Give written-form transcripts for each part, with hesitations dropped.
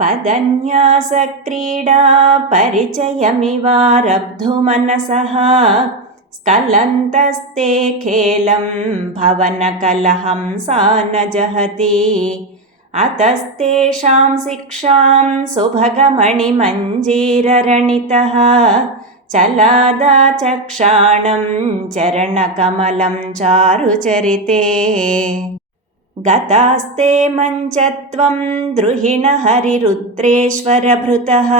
पदन्यासक्रीडा परिचयमिवारब्धुमनसः स्खलन्तस्ते खेलं भवनकलहं सा न जहति अतस्तेषां शिक्षां सुभगमणिमञ्जीररणितः चलादाचक्षाणं चरणकमलं चारुचरिते गतास्ते मञ्चत्वं द्रुहिणहरिरुद्रेश्वरभृतः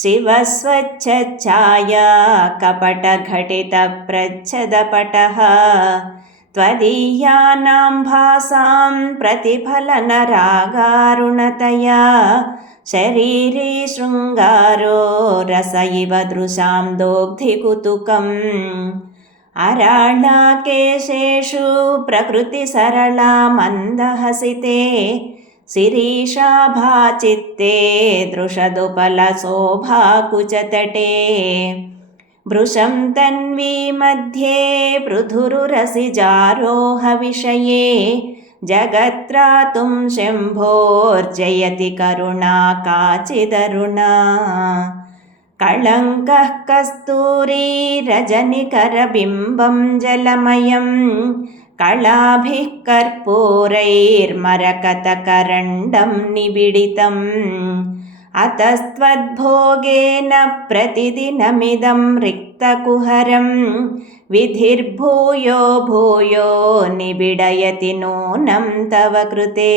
शिवस्वच्छच्छाया कपटघटितप्रच्छदपटः त्वदीयानां भासां प्रतिफलनरागारुणतया शरीरे शृङ्गारो रस इव दृशां दोग्धिकुतुकम् अराळाकेशेषु प्रकृतिसरला मन्दहसिते शिरीषाभाचित्ते दृशदुपलशोभाकुचतटे भृशं तन्वी मध्ये पृथुरुरसिजारोहविषये जगत्रातुं शम्भोर्जयति करुणा काचिदरुणा कळङ्कः कस्तूरी रजनिकरबिम्बं जलमयं कलाभिः कर्पूरैर्मरकतकरण्डं निबिडितम् अतस्त्वद्भोगेन प्रतिदिनमिदं रिक्तकुहरं विधिर्भूयो भूयो निबिडयति नूनं तव कृते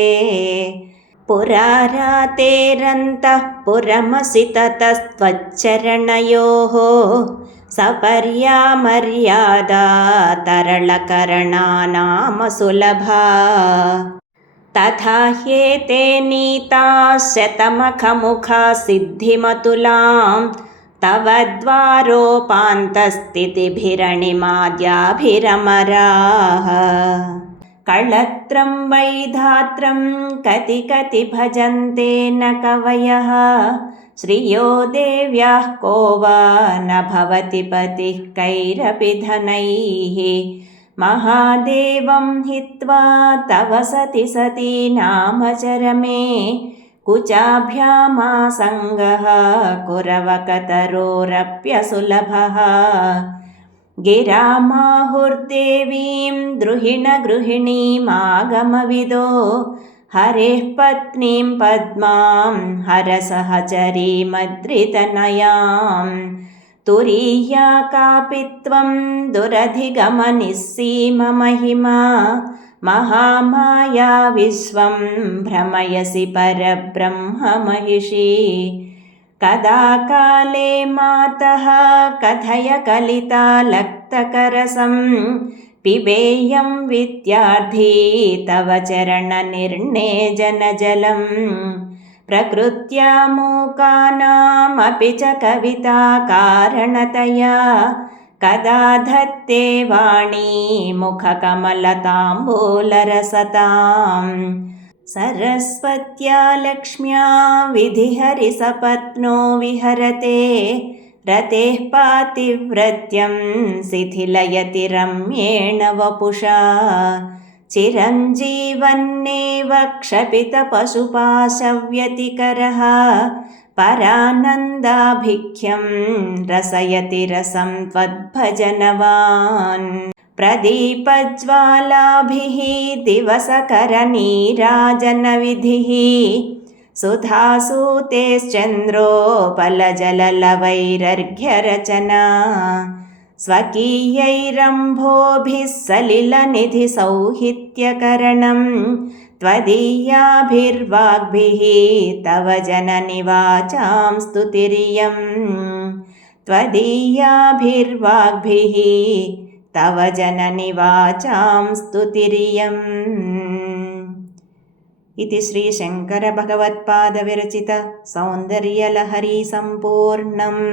पुरारातेरन्तः पुरमसि ततस्त्वच्चरणयोः सपर्या मर्यादा तरलकरणा नाम सुलभा तथा ह्येते नीताः शतमखमुखा सिद्धिमतुलां तव द्वारोपान्तस्थितिभिरणिमाद्याभिरमराः कळत्रं वैधात्रं कति कति भजन्ते न कवयः श्रियो देव्याः को वा न भवति पतिः कैरपि धनैः महादेवं हित्वा तव सति सती नाम चरमे कुचाभ्यामासङ्गः कुरवकतरोरप्यसुलभः गिरामाहुर्देवीं द्रुहिणगृहिणीमागमविदो हरेः पत्नीं पद्मां हरसहचरीमद्रितनयां तुरीया कापि त्वं दुरधिगमनिस्सीममहिमा महामाया विश्वं भ्रमयसि परब्रह्ममहिषी कदा काले मातः कथय कलितालक्तकरसं पिबेयं विद्यार्थी तव चरणनिर्णेजनजलम् प्रकृत्या मूकानामपि च कविताकारणतया कदा धत्ते वाणी मुखकमलताम्बूलरसताम् सरस्वत्या लक्ष्म्या विधिहरिसपत्नो विहरते रतेः पातिव्रत्यं शिथिलयति रम्येण वपुषा चिरञ्जीवन्नेव क्षपितपशुपाशव्यतिकरः परानन्दाभिख्यं रसयति रसं त्वद्भजनवान् प्रदीपज्वालाभिः दिवसकरनीराजनविधिः सुधासूतेश्चन्द्रोपलजललवैरर्घ्यरचना स्वकीयैरम्भोभिः सलिलनिधिसौहित्यकरणं त्वदीयाभिर्वाग्भिः तव जननि वाचां स्तुतिरियं त्वदीयाभिर्वाग्भिः तव जननि वाचां स्तुतिरियम् इति श्रीशङ्करभगवत्पादविरचित सौन्दर्यलहरी सम्पूर्णम्।